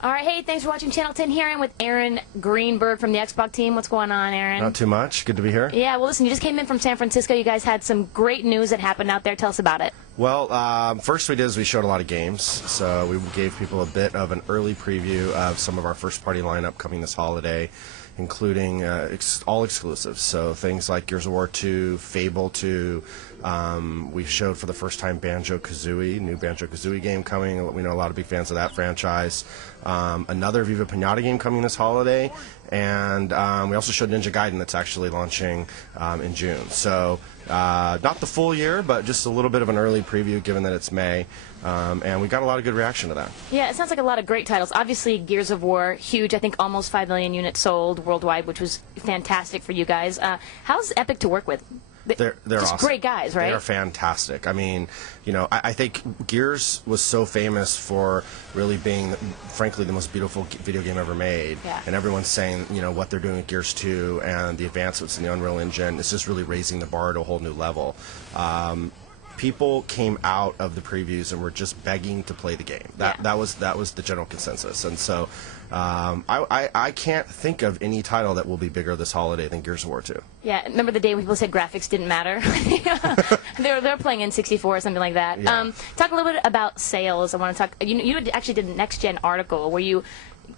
All right, hey, thanks for watching Channel 10 here. I'm with Aaron Greenberg from the Xbox team. What's going on, Aaron? Not too much. Good to be here. Yeah, well, listen, you just came in from San Francisco. You guys had some great news that happened out there. Tell us about it. Well, first we did is we showed a lot of games. So we gave people a bit of an early preview of some of our first-party lineup coming this holiday, including all exclusives. So things like Gears of War 2, Fable 2. We showed for the first time Banjo-Kazooie, new Banjo-Kazooie game coming. We know a lot of big fans of that franchise. Another Viva Pinata game coming this holiday. And we also showed Ninja Gaiden that's actually launching in June. So not the full year, but just a little bit of an early preview given that it's May. And we got a lot of good reaction to that. Yeah, it sounds like a lot of great titles. Obviously, Gears of War, huge. I think almost 5 million units sold worldwide, which was fantastic for you guys. How's Epic to work with? They're just awesome. Great guys, right? They're fantastic. I mean, you know, I think Gears was so famous for really being, frankly, the most beautiful video game ever made. Yeah. And everyone's saying, you know, what they're doing with Gears 2 and the advancements in the Unreal Engine is just really raising the bar to a whole new level. People came out of the previews and were just begging to play the game. That was the general consensus. And so I can't think of any title that will be bigger this holiday than Gears of War 2. Yeah, remember the day when people said graphics didn't matter? they're playing in 64 or something like that. Yeah. Talk a little bit about sales. I want to talk. You actually did a next gen article where you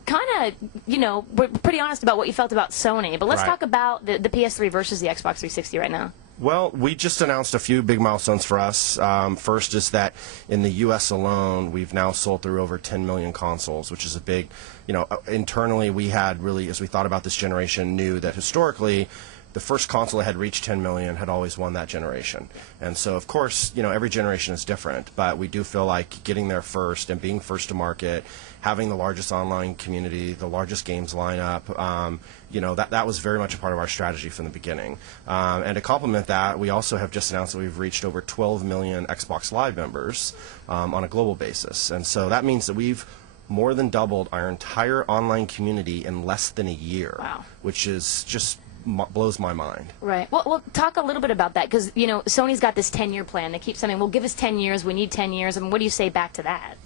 kind of, you know, were pretty honest about what you felt about Sony. But let's talk about the PS3 versus the Xbox 360 right now. Well, we just announced a few big milestones for us. First is that in the U.S. alone, we've now sold through over 10 million consoles, which is a big, you know, internally we had really, as we thought about this generation, knew that historically the first console that had reached 10 million had always won that generation. And so, of course, you know, every generation is different, but we do feel like getting there first and being first to market, having the largest online community, the largest games lineup, you know, that was very much a part of our strategy from the beginning. And to complement that, we also have just announced that we've reached over 12 million Xbox Live members on a global basis. And so that means that we've more than doubled our entire online community in less than a year, which is just blows my mind. Right. Well, talk a little bit about that, because, you know, Sony's got this 10-year plan. They keep saying, well, give us 10 years, we need 10 years. I mean, what do you say back to that?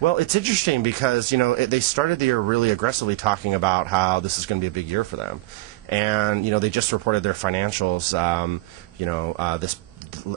Well, it's interesting because, you know, they started the year really aggressively talking about how this is going to be a big year for them. And, you know, they just reported their financials, you know,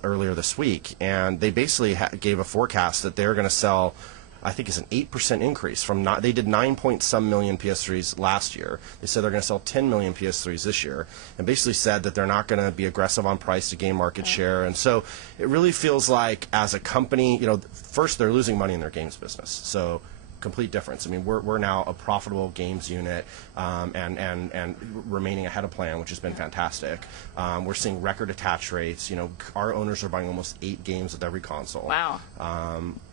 earlier this week. And they basically gave a forecast that they're going to sell, I think it's an 8% increase from they did 9-point-some million PS3s last year. They said they're going to sell 10 million PS3s this year, and basically said that they're not going to be aggressive on price to gain market share. And so it really feels like, as a company, you know, first they're losing money in their games business. So complete difference. I mean, we're now a profitable games unit and remaining ahead of plan, which has been fantastic. We're seeing record attach rates. You know, our owners are buying almost 8 games with every console. Wow.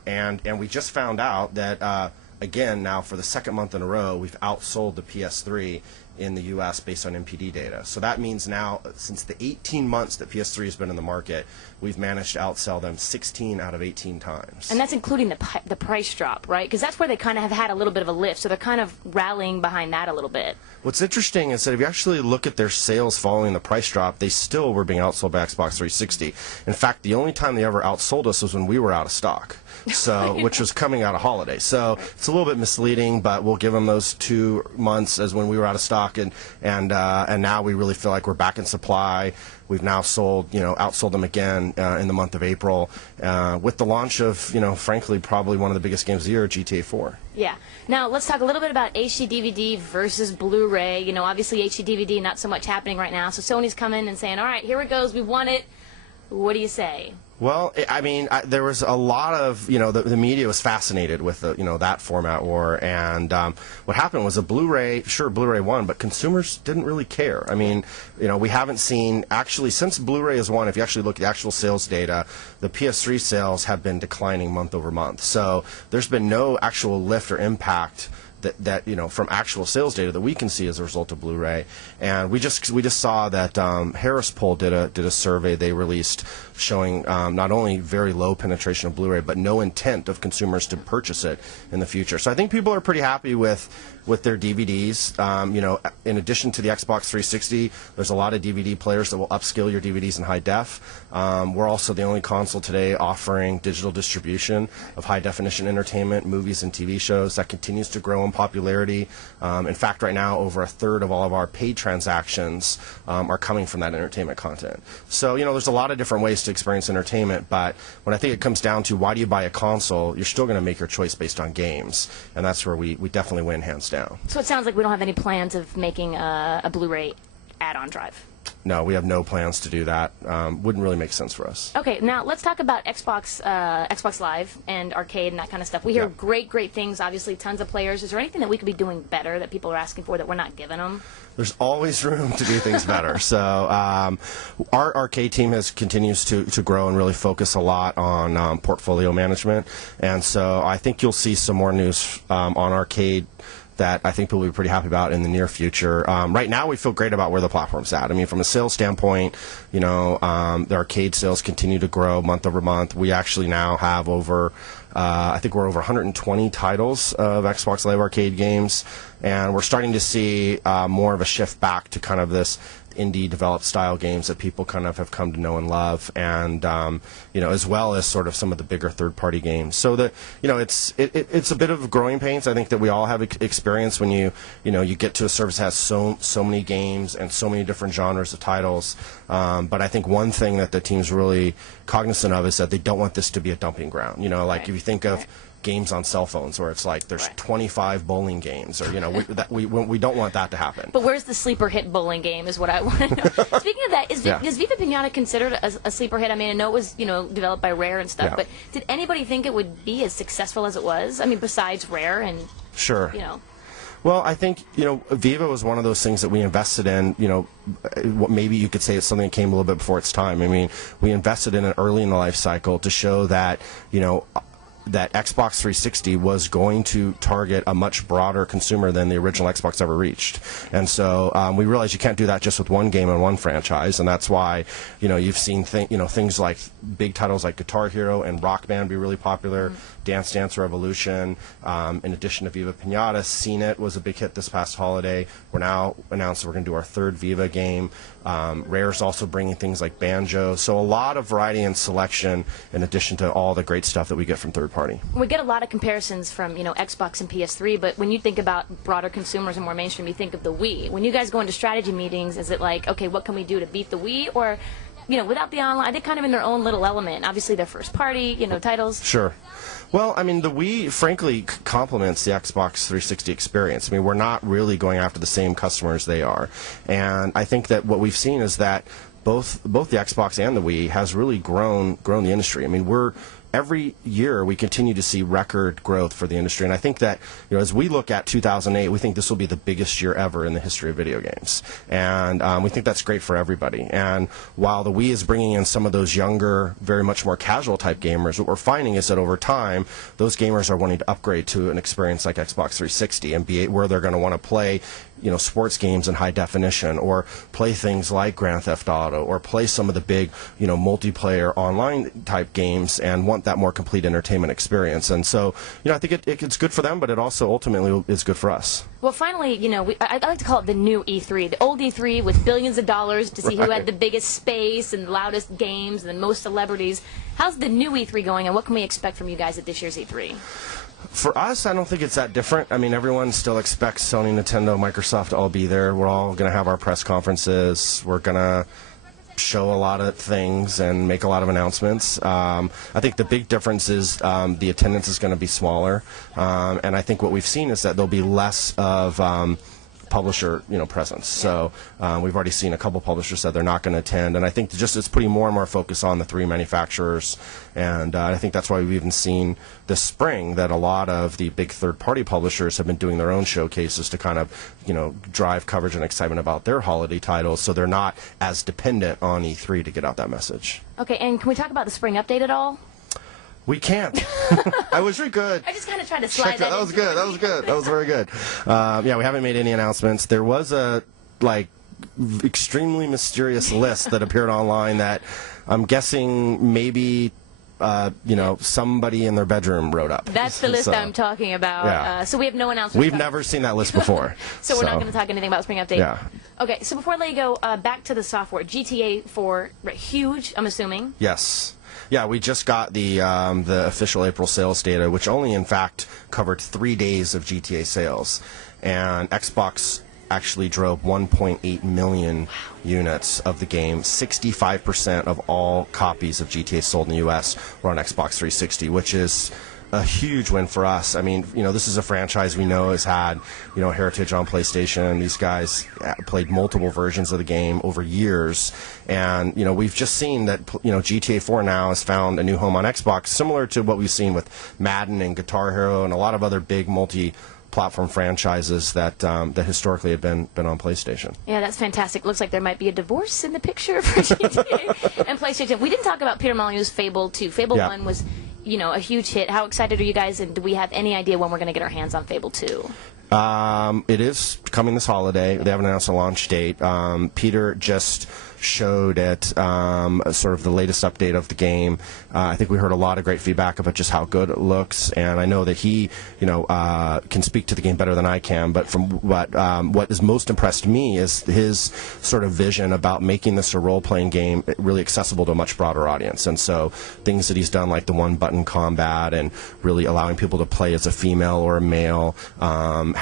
And we just found out that, again, now for the second month in a row, we've outsold the PS3 in the U.S. based on MPD data. So that means now, since the 18 months that PS3 has been in the market, we've managed to outsell them 16 out of 18 times. And that's including the price drop, right? Because that's where they kind of have had a little bit of a lift, so they're kind of rallying behind that a little bit. What's interesting is that if you actually look at their sales following the price drop, they still were being outsold by Xbox 360. In fact, the only time they ever outsold us was when we were out of stock, so which was coming out of holiday. So it's a little bit misleading, but we'll give them those 2 months as when we were out of stock, and now we really feel like we're back in supply. We've now outsold them again in the month of April with the launch of, you know, frankly, probably one of the biggest games of the year, GTA 4. Yeah. Now, let's talk a little bit about HD DVD versus Blu-ray. You know, obviously HD DVD, not so much happening right now. So Sony's coming and saying, all right, here it goes, we want it. What do you say? Well, I mean, there was a lot of, you know, the media was fascinated with that format war, and what happened was a Blu-ray, sure, Blu-ray won, but consumers didn't really care. I mean, you know, we haven't seen, actually, since Blu-ray has won, if you actually look at the actual sales data, the PS3 sales have been declining month over month. So there's been no actual lift or impact that you know, from actual sales data that we can see as a result of Blu-ray. And we just saw that Harris Poll did a survey they released showing not only very low penetration of Blu-ray, but no intent of consumers to purchase it in the future. So I think people are pretty happy with their DVDs. You know, in addition to the Xbox 360, there's a lot of DVD players that will upscale your DVDs in high def. We're also the only console today offering digital distribution of high definition entertainment, movies and TV shows. That continues to grow in popularity. In fact, right now, over a third of all of our paid transactions are coming from that entertainment content. So, there's a lot of different ways to experience entertainment, but when I think it comes down to why do you buy a console, you're still going to make your choice based on games, and that's where we definitely win hands down. So it sounds like we don't have any plans of making a Blu-ray add-on drive. No, we have no plans to do that. Wouldn't really make sense for us. Okay, now let's talk about Xbox Live and arcade and that kind of stuff. We hear great things, obviously tons of players. Is there anything that we could be doing better that people are asking for that we're not giving them? There's always room to do things better. So our arcade team continues to grow and really focus a lot on portfolio management. And so I think you'll see some more news on arcade that I think people will be pretty happy about in the near future. Right now, we feel great about where the platform's at. I mean, from a sales standpoint, the arcade sales continue to grow month over month. We actually now have I think we're over 120 titles of Xbox Live Arcade games, and we're starting to see more of a shift back to kind of this indie developed style games that people kind of have come to know and love, and as well as sort of some of the bigger third party games. So it's a bit of growing pains. I think that we all have experience when you get to a service that has so many games and so many different genres of titles. But I think one thing that the team's really cognizant of is that they don't want this to be a dumping ground. Like if you think of games on cell phones where it's like there's 25 bowling games, or we don't want that to happen. But where's the sleeper hit bowling game is what I want to know. Speaking of that, is Viva Pinata considered a sleeper hit? I mean, I know it was developed by Rare and stuff, but did anybody think it would be as successful as it was? I mean, besides Rare and sure. Well, I think, Viva was one of those things that we invested in, maybe you could say it's something that came a little bit before its time. I mean, we invested in it early in the life cycle to show that, that Xbox 360 was going to target a much broader consumer than the original Xbox ever reached. And so we realized you can't do that just with one game and one franchise, and that's why, you've seen things like big titles like Guitar Hero and Rock Band be really popular, Dance Dance Revolution, in addition to Viva Pinata. Seen It was a big hit this past holiday. We're now announced that we're going to do our third Viva game. Rare's also bringing things like Banjo. So a lot of variety and selection in addition to all the great stuff that we get from third party. We get a lot of comparisons from Xbox and PS3, but when you think about broader consumers and more mainstream, you think of the Wii. When you guys go into strategy meetings, is it like, okay, what can we do to beat the Wii? Or, without the online, they're kind of in their own little element. Obviously, they're first party, titles. Sure. Well, I mean, the Wii, frankly, complements the Xbox 360 experience. I mean, we're not really going after the same customers they are. And I think that what we've seen is that both the Xbox and the Wii has really grown the industry. I mean, every year we continue to see record growth for the industry, and I think that as we look at 2008, we think this will be the biggest year ever in the history of video games, and we think that's great for everybody. And while the Wii is bringing in some of those younger, very much more casual type gamers, what we're finding is that over time, those gamers are wanting to upgrade to an experience like Xbox 360 and be where they're going to want to play sports games in high definition, or play things like Grand Theft Auto, or play some of the big, multiplayer online type games, and want that more complete entertainment experience. And so, I think it's good for them, but it also ultimately is good for us. Well, finally, I like to call it the new E3. The old E3 with billions of dollars to see who had the biggest space and loudest games and the most celebrities. How's the new E3 going, and what can we expect from you guys at this year's E3? For us, I don't think it's that different. I mean, everyone still expects Sony, Nintendo, Microsoft to all be there. We're all going to have our press conferences. We're going to show a lot of things and make a lot of announcements. I think the big difference is the attendance is going to be smaller. And I think what we've seen is that there'll be less of publisher presence. So we've already seen a couple publishers said they're not going to attend, and I think just it's putting more and more focus on the three manufacturers, and I think that's why we've even seen this spring that a lot of the big third-party publishers have been doing their own showcases to kind of drive coverage and excitement about their holiday titles, so they're not as dependent on E3 to get out that message. Okay, and can we talk about the spring update at all? We can't. I wish we could. I just kind of tried to slide that. That was good. That was good. That was very good. Yeah, we haven't made any announcements. There was a extremely mysterious list that appeared online that I'm guessing maybe somebody in their bedroom wrote up. That's the list I'm talking about. Yeah. So we have no announcements. We've never seen that list before. So we're not going to talk anything about Spring Update. Yeah. Okay, so before I let you go, back to the software. GTA 4, huge, I'm assuming. Yes. Yeah, we just got the official April sales data, which only in fact covered 3 days of GTA sales, and Xbox actually drove 1.8 million units of the game. 65% of all copies of GTA sold in the U.S. were on Xbox 360, which is a huge win for us. I mean, this is a franchise we know has had, heritage on PlayStation. These guys played multiple versions of the game over years, and we've just seen that GTA 4 now has found a new home on Xbox, similar to what we've seen with Madden and Guitar Hero and a lot of other big multi-platform franchises that historically had been on PlayStation. Yeah, that's fantastic. Looks like there might be a divorce in the picture for GTA and PlayStation. We didn't talk about Peter Molyneux's Fable 2. Fable 1 was, a huge hit. How excited are you guys, and do we have any idea when we're going to get our hands on Fable 2? It is coming this holiday. They haven't announced a launch date. Peter just showed at sort of the latest update of the game. I think we heard a lot of great feedback about just how good it looks, and I know that he, can speak to the game better than I can. But from what has most impressed me is his sort of vision about making this a role-playing game really accessible to a much broader audience. And so things that he's done, like the one-button combat, and really allowing people to play as a female or a male.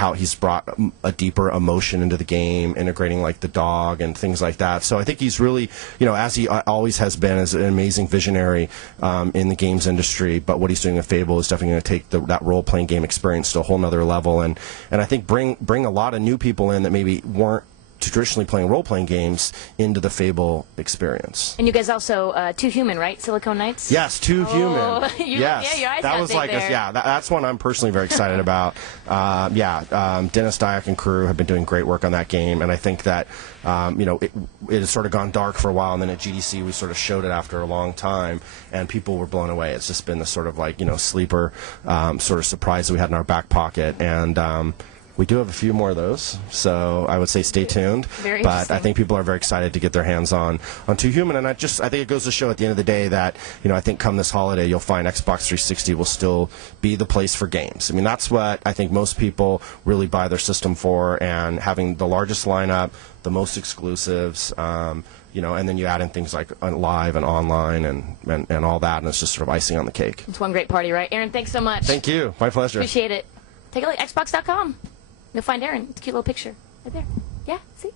How he's brought a deeper emotion into the game, integrating like the dog and things like that. So I think he's really, as he always has been, as an amazing visionary in the games industry. But what he's doing with Fable is definitely going to take that role-playing game experience to a whole nother level, and I think bring a lot of new people in that maybe weren't traditionally playing role-playing games into the Fable experience. And you guys also, Two Human, right? Silicon Knights? Yes, Two Human. Yes. Yes, your eyes that got was big like there. that's one I'm personally very excited about. Dennis Dyack and crew have been doing great work on that game, and I think that it has sort of gone dark for a while, and then at GDC we sort of showed it after a long time, and people were blown away. It's just been this sort of sleeper sort of surprise that we had in our back pocket, and we do have a few more of those, so I would say stay tuned. But I think people are very excited to get their hands on Two Human, and I think it goes to show at the end of the day that I think come this holiday you'll find Xbox 360 will still be the place for games. I mean, that's what I think most people really buy their system for, and having the largest lineup, the most exclusives, and then you add in things like live and online and all that, and it's just sort of icing on the cake. It's one great party, right? Aaron, thanks so much. Thank you. My pleasure. Appreciate it. Take a look at Xbox.com. You'll find Aaron. It's a cute little picture right there. Yeah, see?